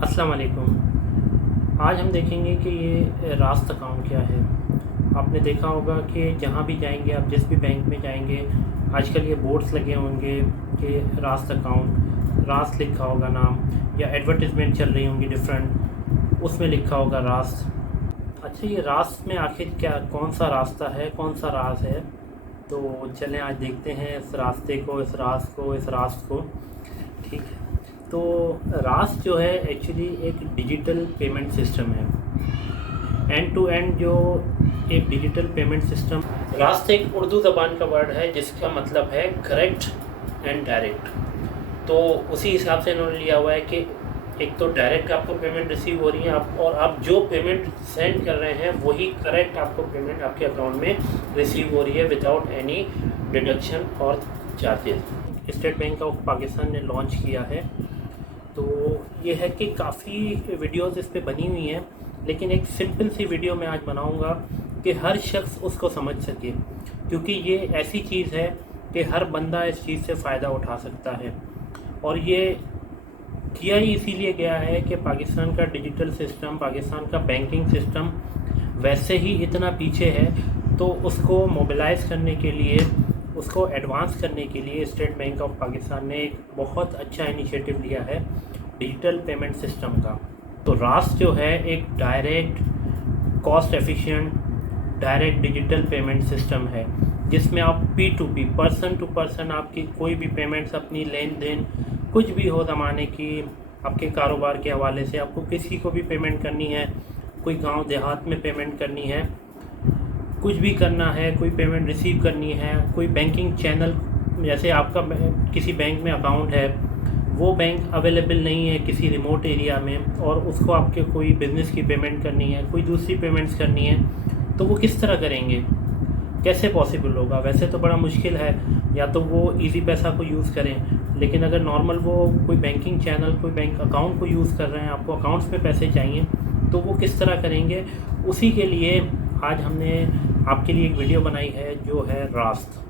अस्सलाम वालेकुम। आज हम देखेंगे कि ये रास्त अकाउंट क्या है। आपने देखा होगा कि जहाँ भी जाएंगे आप, जिस भी बैंक में जाएंगे, आजकल ये बोर्ड्स लगे होंगे कि रास्त अकाउंट, रास्त लिखा होगा नाम, या एडवर्टाइजमेंट चल रही होंगी डिफरेंट, उसमें लिखा होगा रास्त। अच्छा, ये रास्त में आखिर क्या, कौन सा रास्ता है, कौन सा राज है? तो चलें आज देखते हैं इस रास्ते को, इस राज को, इस रास्त को। ठीक है, तो रास्त जो है एक्चुअली एक डिजिटल पेमेंट सिस्टम है, एंड टू एंड जो एक डिजिटल पेमेंट सिस्टम। रास्त एक उर्दू ज़बान का वर्ड है जिसका मतलब है करेक्ट एंड डायरेक्ट। तो उसी हिसाब से इन्होंने लिया हुआ है कि एक तो डायरेक्ट आपको पेमेंट रिसीव हो रही है आप, और आप जो पेमेंट सेंड कर रहे हैं वही करेक्ट आपको पेमेंट आपके अकाउंट में रिसीव हो रही है विदाउट एनी डिडक्शन और charges. State bank of Pakistan ने लॉन्च किया है। तो ये है कि काफ़ी वीडियोस इस पे बनी हुई हैं, लेकिन एक सिंपल सी वीडियो मैं आज बनाऊंगा कि हर शख्स उसको समझ सके, क्योंकि ये ऐसी चीज़ है कि हर बंदा इस चीज़ से फ़ायदा उठा सकता है। और ये किया ही इसीलिए गया है कि पाकिस्तान का डिजिटल सिस्टम, पाकिस्तान का बैंकिंग सिस्टम वैसे ही इतना पीछे है, तो उसको मोबिलाइज़ करने के लिए, उसको एडवांस करने के लिए स्टेट बैंक ऑफ पाकिस्तान ने एक बहुत अच्छा इनिशिएटिव लिया है डिजिटल पेमेंट सिस्टम का। तो रास्त जो है एक direct, cost efficient, direct digital payment system है जिसमें आप P2P, पर्सन टू पर्सन, आपकी कोई भी पेमेंट्स, अपनी लेन देन कुछ भी हो ज़माने की, आपके कारोबार के हवाले से आपको किसी को भी पेमेंट करनी है, कोई गांव देहात में पेमेंट करनी है, कुछ भी करना है, कोई पेमेंट रिसीव करनी है, कोई बैंकिंग चैनल, जैसे आपका किसी बैंक में अकाउंट है, वो बैंक अवेलेबल नहीं है किसी रिमोट एरिया में, और उसको आपके कोई बिज़नेस की पेमेंट करनी है, कोई दूसरी पेमेंट्स करनी है, तो वो किस तरह करेंगे, कैसे पॉसिबल होगा? वैसे तो बड़ा मुश्किल है, या तो वो इजी पैसा को यूज़ करें, लेकिन अगर नॉर्मल वो कोई बैंकिंग चैनल, कोई बैंक अकाउंट को यूज़ कर रहे हैं, आपको अकाउंट्स में पैसे चाहिए, तो वो किस तरह करेंगे? उसी के लिए आज हमने आपके लिए एक वीडियो बनाई है जो है रास्त।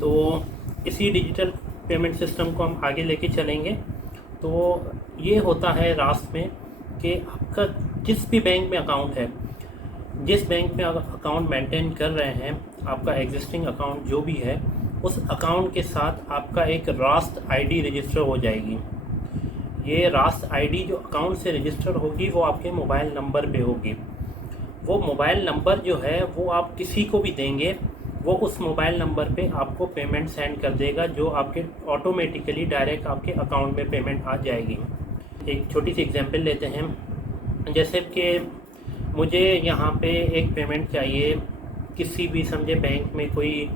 तो इसी डिजिटल पेमेंट सिस्टम को हम आगे लेके चलेंगे। तो ये होता है रास्त में कि आपका जिस भी बैंक में अकाउंट है, जिस बैंक में अकाउंट मेंटेन कर रहे हैं, आपका एग्जिस्टिंग अकाउंट जो भी है, उस अकाउंट के साथ आपका एक रास्त आईडी रजिस्टर हो जाएगी। ये रास्त आईडी जो अकाउंट से रजिस्टर होगी वो आपके मोबाइल नंबर पे होगी। वो मोबाइल नंबर जो है वो आप किसी को भी देंगे, वो उस मोबाइल नंबर पे आपको पेमेंट सेंड कर देगा, जो आपके ऑटोमेटिकली डायरेक्ट आपके अकाउंट में पेमेंट आ जाएगी। एक छोटी सी एग्जांपल लेते हैं, जैसे कि मुझे यहाँ पे एक पेमेंट चाहिए किसी भी, समझे बैंक में कोई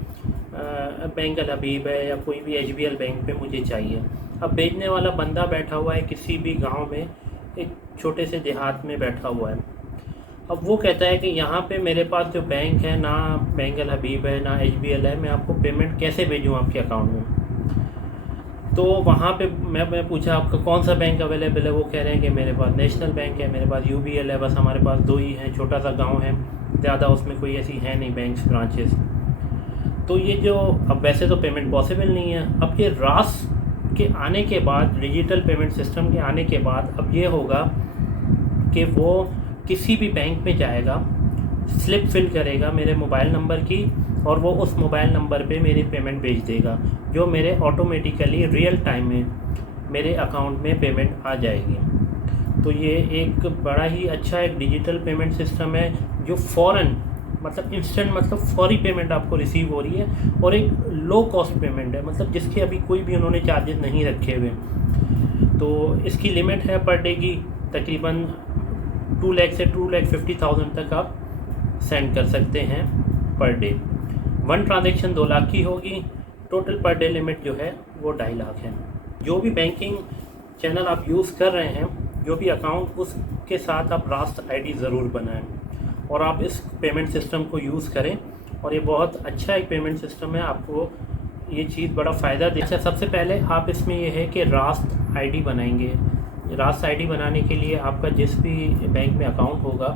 बैंक अल हबीब है या कोई भी HBL बैंक पे मुझे चाहिए। अब भेजने वाला बंदा बैठा हुआ है किसी भी गांव में, एक छोटे से देहात में बैठा हुआ है। अब वो कहता है कि यहाँ पे मेरे पास जो बैंक है, ना बैंक अल हबीब है ना HBL है, मैं आपको पेमेंट कैसे भेजूँ आपके अकाउंट में? तो वहाँ पे मैं पूछा आपका कौन सा बैंक अवेलेबल है? वो कह रहे हैं कि मेरे पास नेशनल बैंक है, मेरे पास UBL है, बस हमारे पास दो ही हैं, छोटा सा गांव है, ज़्यादा उसमें कोई ऐसी है नहीं बैंक्स ब्रांचेस। तो ये जो, अब वैसे तो पेमेंट पॉसिबल नहीं है। अब ये रास्त के आने के बाद, डिजिटल पेमेंट सिस्टम के आने के बाद, अब ये होगा कि वो किसी भी बैंक में जाएगा, स्लिप फिल करेगा मेरे मोबाइल नंबर की, और वो उस मोबाइल नंबर पे मेरी पेमेंट भेज देगा, जो मेरे ऑटोमेटिकली रियल टाइम में मेरे अकाउंट में पेमेंट आ जाएगी। तो ये एक बड़ा ही अच्छा एक डिजिटल पेमेंट सिस्टम है जो फ़ौरन, मतलब इंस्टेंट, मतलब फौरी पेमेंट आपको रिसीव हो रही है, और एक लो कॉस्ट पेमेंट है, मतलब जिसके अभी कोई भी उन्होंने चार्जेस नहीं रखे हुए। तो इसकी लिमिट है पर डे की तकरीबन 2 लाख से 2,50,000 तक आप सेंड कर सकते हैं पर डे। 1 ट्रांजेक्शन 2 लाख की होगी। टोटल पर डे लिमिट जो है वो 2.5 लाख है। जो भी बैंकिंग चैनल आप यूज़ कर रहे हैं, जो भी अकाउंट, उसके साथ आप रास्त आईडी ज़रूर बनाएं, और आप इस पेमेंट सिस्टम को यूज़ करें। और ये बहुत अच्छा एक पेमेंट सिस्टम है, आपको ये चीज़ बड़ा फ़ायदा दे। अच्छा, सबसे पहले आप इसमें ये है कि रास्त आईडी बनाएंगे। रास्त आईडी बनाने के लिए आपका जिस भी बैंक में अकाउंट होगा,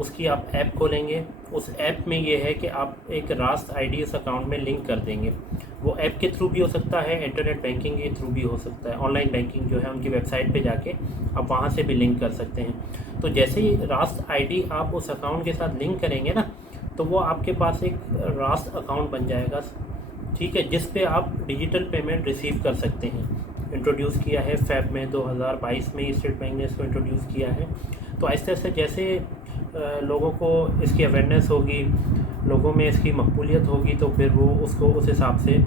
उसकी आप ऐप खोलेंगे। उस ऐप में ये है कि आप एक रास्त आईडी उस अकाउंट में लिंक कर देंगे। वो ऐप के थ्रू भी हो सकता है, इंटरनेट बैंकिंग के थ्रू भी हो सकता है, ऑनलाइन बैंकिंग जो है उनकी वेबसाइट पे जाके आप वहाँ से भी लिंक कर सकते हैं। तो जैसे ही रास्त आईडी आप उस अकाउंट के साथ लिंक करेंगे ना, तो वो आपके पास एक रास्त अकाउंट बन जाएगा, ठीक है, जिस पे आप डिजिटल पेमेंट रिसीव कर सकते हैं। इंट्रोड्यूस किया है फ़ेब में 2022 में स्टेट बैंक ने इसको इंट्रोड्यूस किया है। तो आहिस्ते आहिस्ते जैसे लोगों को इसकी अवेयरनेस होगी, लोगों में इसकी मकबूलियत होगी, तो फिर वो उसको उस हिसाब से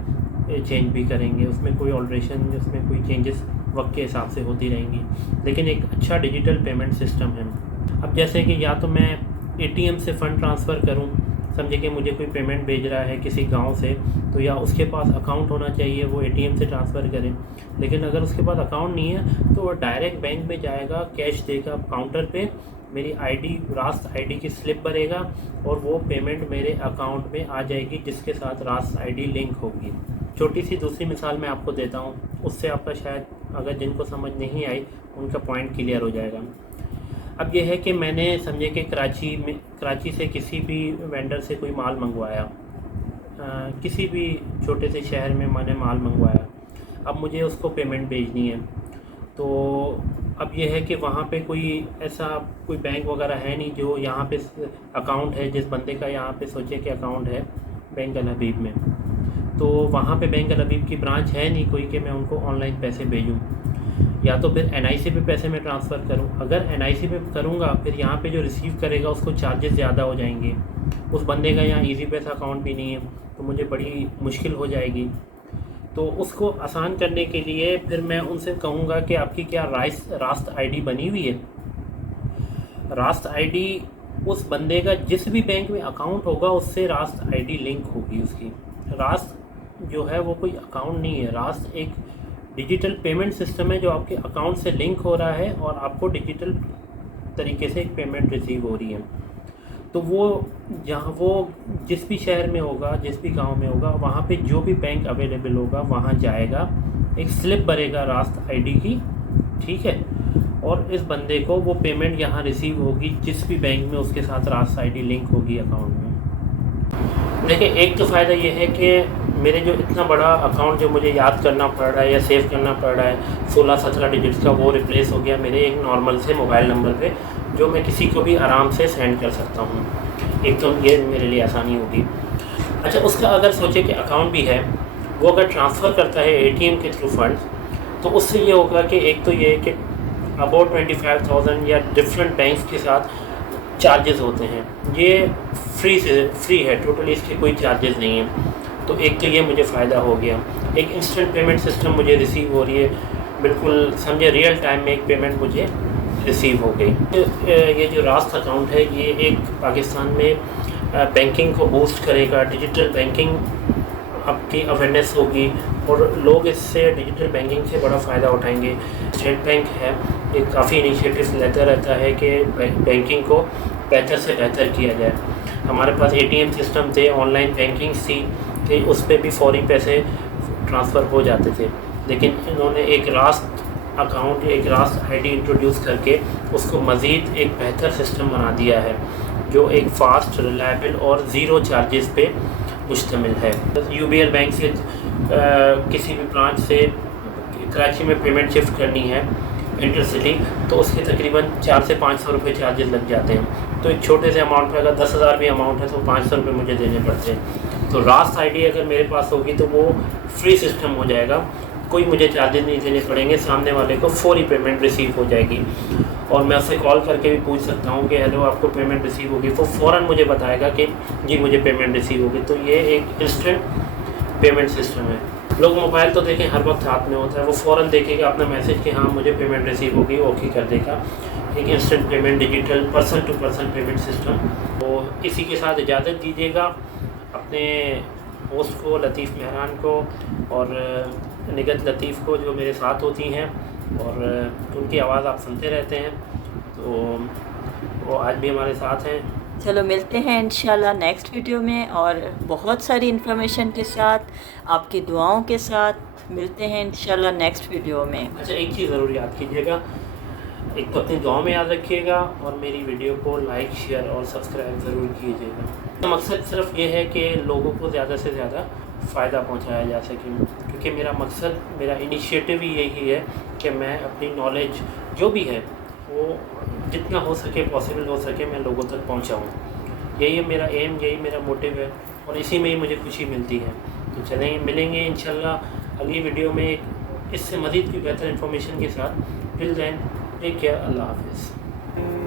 चेंज भी करेंगे। उसमें कोई ऑल्ट्रेशन, उसमें कोई चेंजेस वक्त के हिसाब से होती रहेंगी, लेकिन एक अच्छा डिजिटल पेमेंट सिस्टम है। अब जैसे कि या तो मैं एटीएम से फ़ंड ट्रांसफ़र करूं, समझे कि मुझे कोई पेमेंट भेज रहा है किसी गांव से, तो या उसके पास अकाउंट होना चाहिए, वो एटीएम से ट्रांसफ़र करें। लेकिन अगर उसके पास अकाउंट नहीं है तो वो डायरेक्ट बैंक में जाएगा, कैश देगा काउंटर पे, मेरी आईडी, रास्त आईडी की स्लिप भरेगा और वो पेमेंट मेरे अकाउंट में आ जाएगी, जिसके साथ रास्त आईडी लिंक होगी। छोटी सी दूसरी मिसाल मैं आपको देता हूँ, उससे आपका शायद अगर जिनको समझ नहीं आई उनका पॉइंट क्लियर हो जाएगा। अब ये है कि मैंने समझे कि कराची से किसी भी वेंडर से कोई माल मंगवाया, किसी भी छोटे से शहर में मैंने माल मंगवाया। अब मुझे उसको पेमेंट भेजनी है, तो अब ये है कि वहाँ पे कोई बैंक वगैरह है नहीं जो यहाँ पे अकाउंट है, जिस बंदे का यहाँ पे सोचे कि अकाउंट है बैंक अल हबीब में, तो वहाँ पे बैंक अल हबीब की ब्रांच है नहीं कोई कि मैं उनको ऑनलाइन पैसे भेजूँ, या तो फिर एनआईसी पे पैसे मैं ट्रांसफ़र करूँ। अगर एनआईसी पे करूँगा फिर यहाँ पे जो रिसीव करेगा उसको चार्जेस ज़्यादा हो जाएंगे। उस बंदे का यहाँ ईजी पैसा अकाउंट भी नहीं है, तो मुझे बड़ी मुश्किल हो जाएगी। तो उसको आसान करने के लिए फिर मैं उनसे कहूँगा कि आपकी क्या रास्त आईडी बनी हुई है। रास्त आईडी उस बंदे का जिस भी बैंक में अकाउंट होगा उससे रास्त आईडी लिंक होगी उसकी। रास्त जो है वो कोई अकाउंट नहीं है, रास्त एक डिजिटल पेमेंट सिस्टम है जो आपके अकाउंट से लिंक हो रहा है और आपको डिजिटल तरीके से एक पेमेंट रिसीव हो रही है। तो वो जहाँ वो जिस भी शहर में होगा, जिस भी गांव में होगा, वहाँ पे जो भी बैंक अवेलेबल होगा वहाँ जाएगा, एक स्लिप भरेगा रास्त आईडी की, ठीक है, और इस बंदे को वो पेमेंट यहाँ रिसीव होगी जिस भी बैंक में उसके साथ रास्त आईडी लिंक होगी अकाउंट में। देखिए, एक तो फ़ायदा ये है कि मेरे जो इतना बड़ा अकाउंट जो मुझे याद करना पड़ रहा है या सेव करना पड़ रहा है 16-17 डिजिट्स का, वो रिप्लेस हो गया मेरे एक नॉर्मल से मोबाइल नंबर पे, जो मैं किसी को भी आराम से सेंड कर सकता हूँ। एक तो ये मेरे लिए आसानी होगी। अच्छा, उसका अगर सोचे कि अकाउंट भी है, वो अगर ट्रांसफ़र करता है एटीएम के थ्रू फंड्स, तो उससे ये होगा कि एक तो ये कि अबाउट 25,000 या डिफरेंट बैंक्स के साथ चार्जेस होते हैं, ये फ्री है टोटली, इसके कोई चार्जेस नहीं है। तो एक तो ये मुझे फ़ायदा हो गया, एक इंस्टेंट पेमेंट सिस्टम मुझे रिसीव हो रही है, बिल्कुल समझे रियल टाइम में एक पेमेंट मुझे रिसीव हो गई। ये जो रास्त अकाउंट है ये एक पाकिस्तान में बैंकिंग को बूस्ट करेगा, डिजिटल बैंकिंग आपकी अवेयरनेस होगी और लोग इससे डिजिटल बैंकिंग से बड़ा फ़ायदा उठाएंगे। स्टेट बैंक है, ये काफ़ी इनिशिएटिव लेता रहता है कि बैंकिंग को बेहतर से बेहतर किया जाए। हमारे पास एटीएम सिस्टम थे, ऑनलाइन बैंकिंग थी कि उस पर भी फ़ौरी पैसे ट्रांसफ़र हो जाते थे, लेकिन इन्होंने एक रास्त अकाउंट, एक रास्त आईडी इंट्रोड्यूस करके उसको मज़ीद एक बेहतर सिस्टम बना दिया है, जो एक फ़ास्ट, रिलायबल और ज़ीरो चार्जेस पे मुश्तमिल है। यूबीएल बैंक से किसी भी ब्रांच से कराची में पेमेंट शिफ्ट करनी है इंटरसिटी, तो उसके तकरीबन 400 से 500 रुपये चार्जेस लग जाते हैं। तो एक छोटे से अमाउंट पे अगर 10,000 भी अमाउंट है तो 500 रुपये मुझे देने पड़ते हैं। तो रास्त आईडी अगर मेरे पास होगी तो वो फ्री सिस्टम हो जाएगा, कोई मुझे चार्जेस नहीं देने पड़ेंगे, सामने वाले को फौरी पेमेंट रिसीव हो जाएगी। और मैं उससे कॉल करके भी पूछ सकता हूँ कि हेलो आपको पेमेंट रिसीव होगी, वो फ़ौरन मुझे बताएगा कि जी मुझे पेमेंट रिसीव होगी। तो ये एक इंस्टेंट पेमेंट सिस्टम है। लोग मोबाइल तो देखें हर वक्त हाथ में होता है, वो फ़ौरन देखेगा अपना मैसेज कि हाँ मुझे पेमेंट रिसीव होगी, ओके कर देगा। एक instant payment, digital person to person payment system. तो इसी के साथ इजाज़त दीजिएगा अपने होस्ट को, लतीफ़ मेहरान को और निगत लतीफ़ को, जो मेरे साथ होती हैं और उनकी आवाज़ आप सुनते रहते हैं, तो वो आज भी हमारे साथ हैं। चलो मिलते हैं इंशाल्लाह नेक्स्ट वीडियो में और बहुत सारी इन्फॉर्मेशन के साथ, आपकी दुआओं के साथ मिलते हैं इंशाल्लाह नेक्स्ट वीडियो में। अच्छा, एक चीज़ ज़रूर याद कीजिएगा, एक तो अपनी दुआ में याद रखिएगा और मेरी वीडियो को लाइक, शेयर और सब्सक्राइब ज़रूर कीजिएगा। तो मकसद सिर्फ ये है कि लोगों को ज़्यादा से ज़्यादा फ़ायदा पहुंचाया जा सके, क्योंकि मेरा मकसद, मेरा इनिशिएटिव ही यही है कि मैं अपनी नॉलेज जो भी है वो जितना हो सके, पॉसिबल हो सके, मैं लोगों तक पहुंचाऊं। यही है मेरा एम, यही मेरा मोटिव है और इसी में ही मुझे खुशी मिलती है। तो चलेंगे, मिलेंगे इंशाल्लाह अगली वीडियो में एक इससे मज़ीद की बेहतर इन्फॉर्मेशन के साथ। टिल देन टेक केयर, अल्लाह हाफ़िज़।